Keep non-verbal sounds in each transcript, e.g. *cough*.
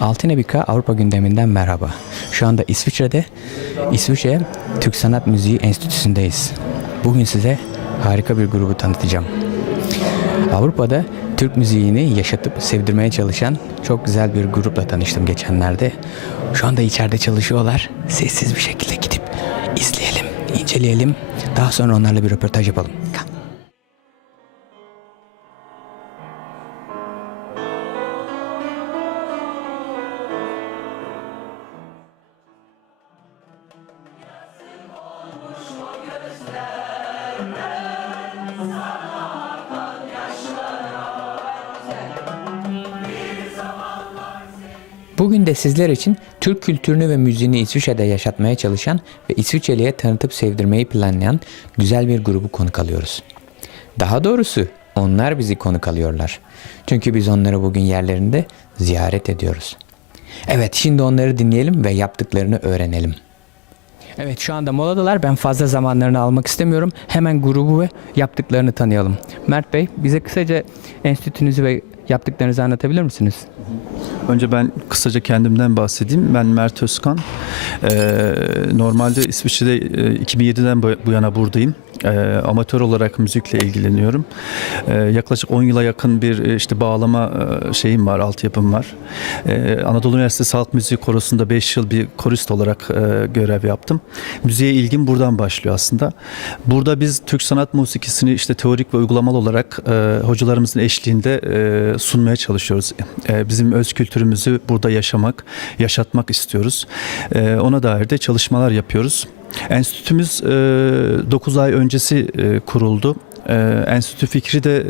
Altın Ebika Avrupa gündeminden merhaba. Şu anda İsviçre'de İsviçre Türk Sanat Müziği Enstitüsü'ndeyiz. Bugün size harika bir grubu tanıtacağım. Avrupa'da Türk müziğini yaşatıp sevdirmeye çalışan çok güzel bir grupla tanıştım geçenlerde. Şu anda içeride çalışıyorlar. Sessiz bir şekilde gidip izleyelim, inceleyelim. Daha sonra onlarla bir röportaj yapalım. De sizler için Türk kültürünü ve müziğini İsviçre'de yaşatmaya çalışan ve İsviçreli'ye tanıtıp sevdirmeyi planlayan güzel bir grubu konuk alıyoruz. Daha doğrusu onlar bizi konuk alıyorlar. Çünkü biz onları bugün yerlerinde ziyaret ediyoruz. Evet şimdi onları dinleyelim ve yaptıklarını öğrenelim. Evet şu anda moladalar. Ben fazla zamanlarını almak istemiyorum. Hemen grubu ve yaptıklarını tanıyalım. Mert Bey bize kısaca enstitünüzü ve yaptıklarınızı anlatabilir misiniz? Önce ben kısaca kendimden bahsedeyim. Ben Mert Özkan. Ee, normalde İsviçre'de e, 2007'den bu bu yana buradayım. Ee, amatör olarak müzikle ilgileniyorum. Ee, yaklaşık 10 yıla yakın bir e, işte bağlama e, şeyim var, altyapım var. Ee, Anadolu Üniversitesi Halk Müziği Korosu'nda 5 yıl bir korist olarak e, görev yaptım. Müziğe ilgim buradan başlıyor aslında. Burada biz Türk sanat musikisini işte teorik ve uygulamalı olarak e, hocalarımızın eşliğinde e, sunmaya çalışıyoruz. E, bizim öz kültürümüzü burada yaşamak, yaşatmak istiyoruz. E, ona dair de çalışmalar yapıyoruz. Enstitümüz 9 ay öncesi kuruldu. Enstitü fikri de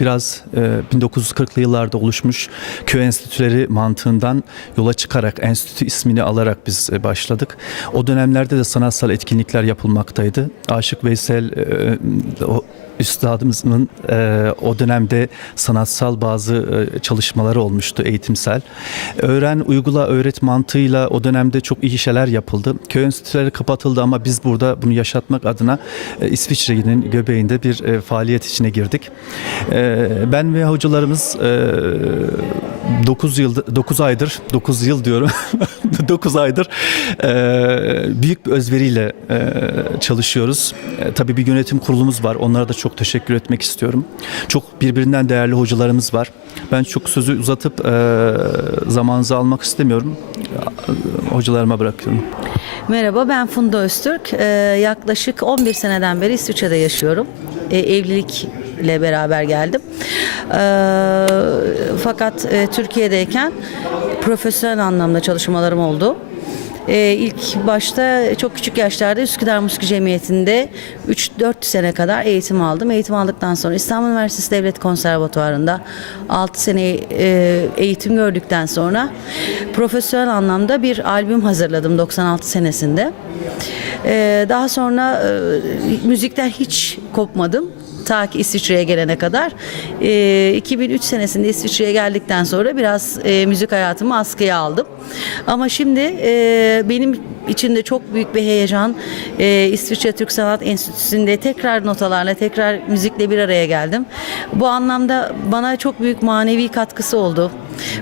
biraz e, 1940'lı yıllarda oluşmuş köy enstitüleri mantığından yola çıkarak enstitü ismini alarak biz başladık. O dönemlerde de sanatsal etkinlikler yapılmaktaydı. Aşık Veysel o üstadımızın e, o dönemde sanatsal bazı e, çalışmaları olmuştu eğitimsel. Öğren, uygula, öğret mantığıyla o dönemde çok iyi şeyler yapıldı. Köy enstitüleri kapatıldı ama biz burada bunu yaşatmak adına e, İsviçre'nin göbeğinde bir e, faaliyet içine girdik. E, ben ve hocalarımız e, 9 yıl 9 aydır 9 yıl diyorum *laughs* 9 aydır e, büyük bir özveriyle e, çalışıyoruz. E, tabii bir yönetim kurulumuz var. Onlara da çok teşekkür etmek istiyorum. Çok birbirinden değerli hocalarımız var. Ben çok sözü uzatıp e, zamanınızı almak istemiyorum. E, Hocalarıma bırakıyorum. Merhaba ben Funda Öztürk. Ee, yaklaşık 11 seneden beri İsviçre'de yaşıyorum. Ee, evlilikle beraber geldim. Ee, fakat e, Türkiye'deyken profesyonel anlamda çalışmalarım oldu. Ee, ilk başta çok küçük yaşlarda Üsküdar Müzik Cemiyeti'nde 3-4 sene kadar eğitim aldım. Eğitim aldıktan sonra İstanbul Üniversitesi Devlet Konservatuvarı'nda 6 sene e, eğitim gördükten sonra profesyonel anlamda bir albüm hazırladım 96 senesinde. Ee, daha sonra e, müzikten hiç kopmadım. Ta ki İsviçre'ye gelene kadar. Ee, 2003 senesinde İsviçre'ye geldikten sonra biraz e, müzik hayatımı askıya aldım. Ama şimdi e, benim için de çok büyük bir heyecan. E, İsviçre Türk Sanat Enstitüsü'nde tekrar notalarla, tekrar müzikle bir araya geldim. Bu anlamda bana çok büyük manevi katkısı oldu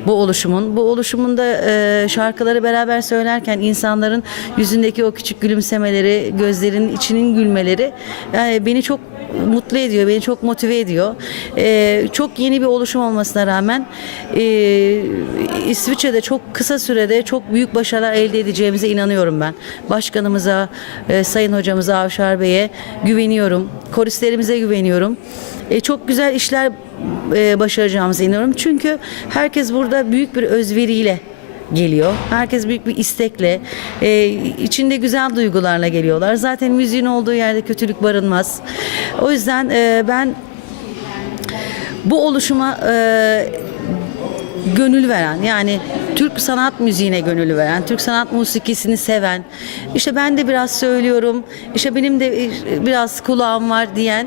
bu oluşumun. Bu oluşumun da e, şarkıları beraber söylerken insanların yüzündeki o küçük gülümsemeleri, gözlerinin içinin gülmeleri yani beni çok mutlu ediyor, beni çok motive ediyor. Ee, çok yeni bir oluşum olmasına rağmen e, İsviçre'de çok kısa sürede çok büyük başarılar elde edeceğimize inanıyorum ben. Başkanımıza, e, Sayın Hocamıza, Avşar Bey'e güveniyorum. Koristlerimize güveniyorum. E, çok güzel işler e, başaracağımıza inanıyorum. Çünkü herkes burada büyük bir özveriyle geliyor. Herkes büyük bir istekle, e, içinde güzel duygularla geliyorlar. Zaten müziğin olduğu yerde kötülük barınmaz. O yüzden e, ben bu oluşuma e, gönül veren yani Türk sanat müziğine gönül veren, Türk sanat musikisini seven, işte ben de biraz söylüyorum, işte benim de biraz kulağım var diyen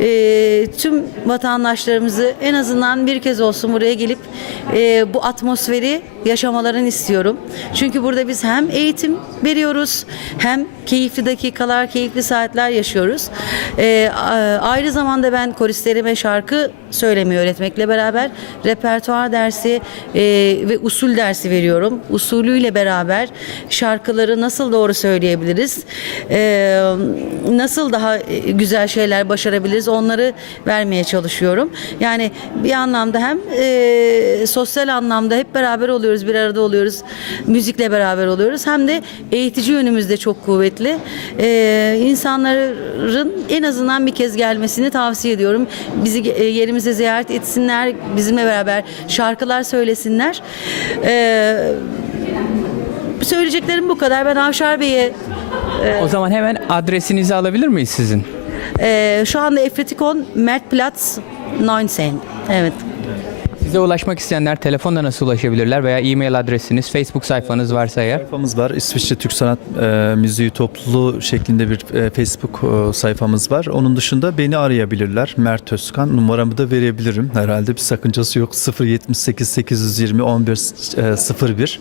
e, tüm vatandaşlarımızı en azından bir kez olsun buraya gelip e, bu atmosferi yaşamalarını istiyorum. Çünkü burada biz hem eğitim veriyoruz hem keyifli dakikalar, keyifli saatler yaşıyoruz. A- ayrı zamanda ben koristlerime şarkı söylemeyi öğretmekle beraber repertuar dersi e, ve usul dersi veriyorum. Usulüyle beraber şarkıları nasıl doğru söyleyebiliriz, e, nasıl daha e, güzel şeyler başarabiliriz onları vermeye çalışıyorum. Yani bir anlamda hem e, sosyal anlamda hep beraber oluyoruz, bir arada oluyoruz, müzikle beraber oluyoruz. Hem de eğitici yönümüz de çok kuvvetli. E, insanların en azından bir kez gelmesini tavsiye ediyorum. Bizi e, yerimize ziyaret etsinler, bizimle beraber şarkılar söylesinler. E, söyleyeceklerim bu kadar. Ben Avşar Bey'e O zaman hemen adresinizi alabilir miyiz sizin? E, şu anda Efretikon Mertplatz 19. Evet. Size ulaşmak isteyenler telefonla nasıl ulaşabilirler veya e-mail adresiniz, Facebook sayfanız varsa eğer? Sayfamız var. İsviçre Türk Sanat e, Müziği Topluluğu şeklinde bir e, Facebook e, sayfamız var. Onun dışında beni arayabilirler. Mert Özkan. Numaramı da verebilirim. Herhalde bir sakıncası yok. 078 820 11 e, 01.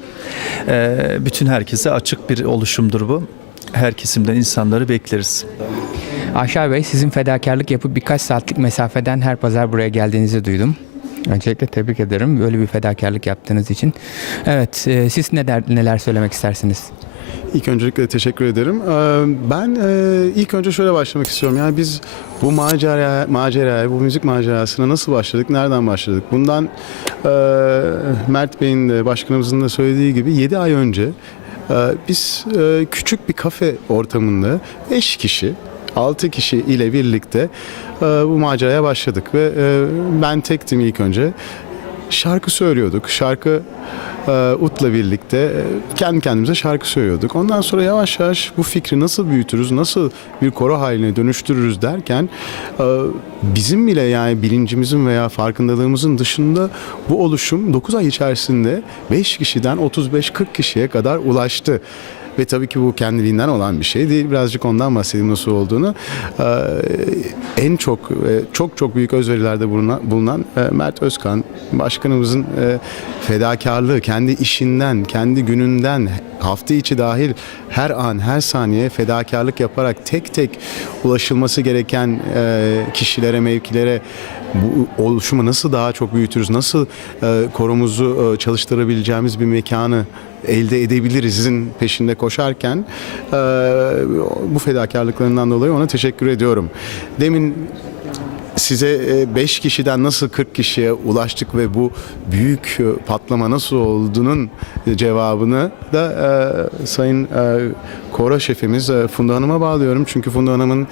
E, bütün herkese açık bir oluşumdur bu. Her kesimden insanları bekleriz. Aşağı Bey sizin fedakarlık yapıp birkaç saatlik mesafeden her pazar buraya geldiğinizi duydum. Öncelikle tebrik ederim böyle bir fedakarlık yaptığınız için. Evet e, siz neler, neler söylemek istersiniz? İlk öncelikle teşekkür ederim. Ee, Ben e, ilk önce şöyle başlamak istiyorum. Yani biz bu macera, maceraya, bu müzik macerasına nasıl başladık, nereden başladık? Bundan e, Mert Bey'in de başkanımızın da söylediği gibi 7 ay önce e, biz küçük bir kafe ortamında 5 kişi 6 kişi ile birlikte e, bu maceraya başladık ve e, ben tektim ilk önce. Şarkı söylüyorduk. Şarkı e, Ut'la birlikte e, kendi kendimize şarkı söylüyorduk. Ondan sonra yavaş yavaş bu fikri nasıl büyütürüz, nasıl bir koro haline dönüştürürüz derken e, bizim bile yani bilincimizin veya farkındalığımızın dışında bu oluşum 9 ay içerisinde 5 kişiden 35-40 kişiye kadar ulaştı. Ve tabii ki bu kendiliğinden olan bir şey değil. Birazcık ondan bahsedeyim nasıl olduğunu. Ee, en çok e, çok çok büyük özverilerde bulunan, e, Mert Özkan başkanımızın e, fedakarlığı kendi işinden, kendi gününden hafta içi dahil her an, her saniye fedakarlık yaparak tek tek ulaşılması gereken kişilere, mevkilere bu oluşumu nasıl daha çok büyütürüz, nasıl e, koromuzu e, çalıştırabileceğimiz bir mekanı elde edebiliriz'in peşinde koşarken e, bu fedakarlıklarından dolayı ona teşekkür ediyorum. Demin size 5 kişiden nasıl 40 kişiye ulaştık ve bu büyük e, patlama nasıl olduğunun cevabını da e, Sayın e, Kora şefimiz e, Funda Hanım'a bağlıyorum. Çünkü Funda Hanım'ın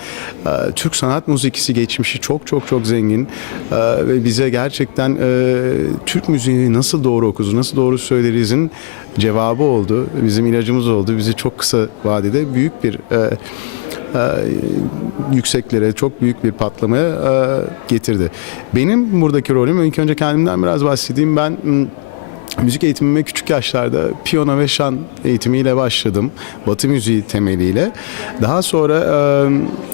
e, Türk sanat müzikisi geçmişi çok çok çok zengin E, ve bize gerçekten e, Türk müziğini nasıl doğru okuruz, nasıl doğru söyleriz'in cevabı oldu. Bizim ilacımız oldu. Bizi çok kısa vadede büyük bir e, e, yükseklere, çok büyük bir patlamaya e, getirdi. Benim buradaki rolüm, ilk önce kendimden biraz bahsedeyim. Ben müzik eğitimime küçük yaşlarda piyano ve şan eğitimiyle başladım. Batı müziği temeliyle. Daha sonra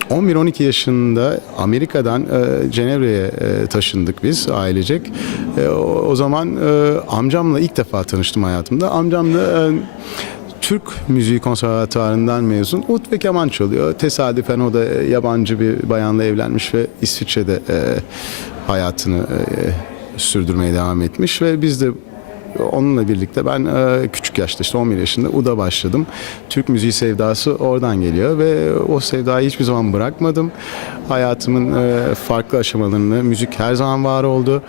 e, 11-12 yaşında Amerika'dan e, Cenevre'ye e, taşındık biz ailecek. E, o, zaman e, amcamla ilk defa tanıştım hayatımda. Amcam da e, Türk Müziği Konservatuvarı'ndan mezun. Ut ve keman çalıyor. Tesadüfen o da e, yabancı bir bayanla evlenmiş ve İsviçre'de e, hayatını e, sürdürmeye devam etmiş ve biz de onunla birlikte ben e, küçük yaşta işte 11 yaşında UD'a başladım. Türk müziği sevdası oradan geliyor ve o sevdayı hiçbir zaman bırakmadım. Hayatımın e, farklı aşamalarını müzik her zaman var oldu.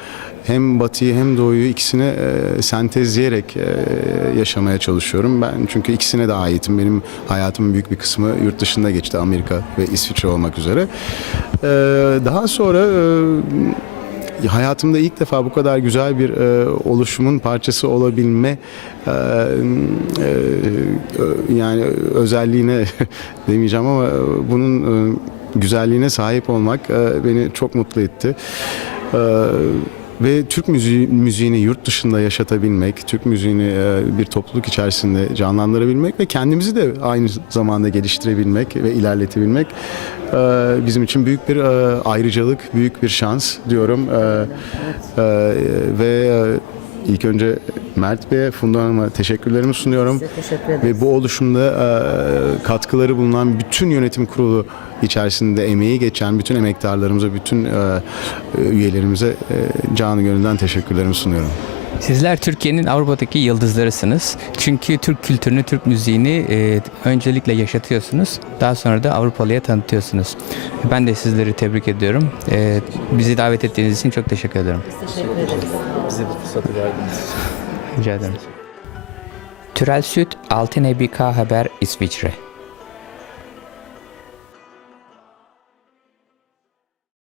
Hem batıyı hem doğuyu ikisini e, sentezleyerek e, yaşamaya çalışıyorum. Ben çünkü ikisine de aitim. Benim hayatımın büyük bir kısmı yurt dışında geçti. Amerika ve İsviçre olmak üzere. E, daha sonra hayatımda ilk defa bu kadar güzel bir oluşumun parçası olabilme yani özelliğine *laughs* demeyeceğim ama bunun güzelliğine sahip olmak beni çok mutlu etti. Ve Türk müziği, müziğini yurt dışında yaşatabilmek, Türk müziğini e, bir topluluk içerisinde canlandırabilmek ve kendimizi de aynı zamanda geliştirebilmek ve ilerletebilmek e, bizim için büyük bir e, ayrıcalık, büyük bir şans diyorum. E, e, ve ilk önce Mert Bey'e, Funda Hanım'a teşekkürlerimi sunuyorum. Size teşekkür ederiz. Ve bu oluşumda e, katkıları bulunan bütün yönetim kurulu içerisinde emeği geçen bütün emektarlarımıza, bütün e, e, üyelerimize e, canı gönülden teşekkürlerimi sunuyorum. Sizler Türkiye'nin Avrupa'daki yıldızlarısınız. Çünkü Türk kültürünü, Türk müziğini e, öncelikle yaşatıyorsunuz. Daha sonra da Avrupalıya tanıtıyorsunuz. Ben de sizleri tebrik ediyorum. E, bizi davet ettiğiniz için çok teşekkür ederim. Teşekkür ederiz. Bize bu fırsatı verdiniz. Rica ederim. Türel Süt, Altın EBK Haber, İsviçre.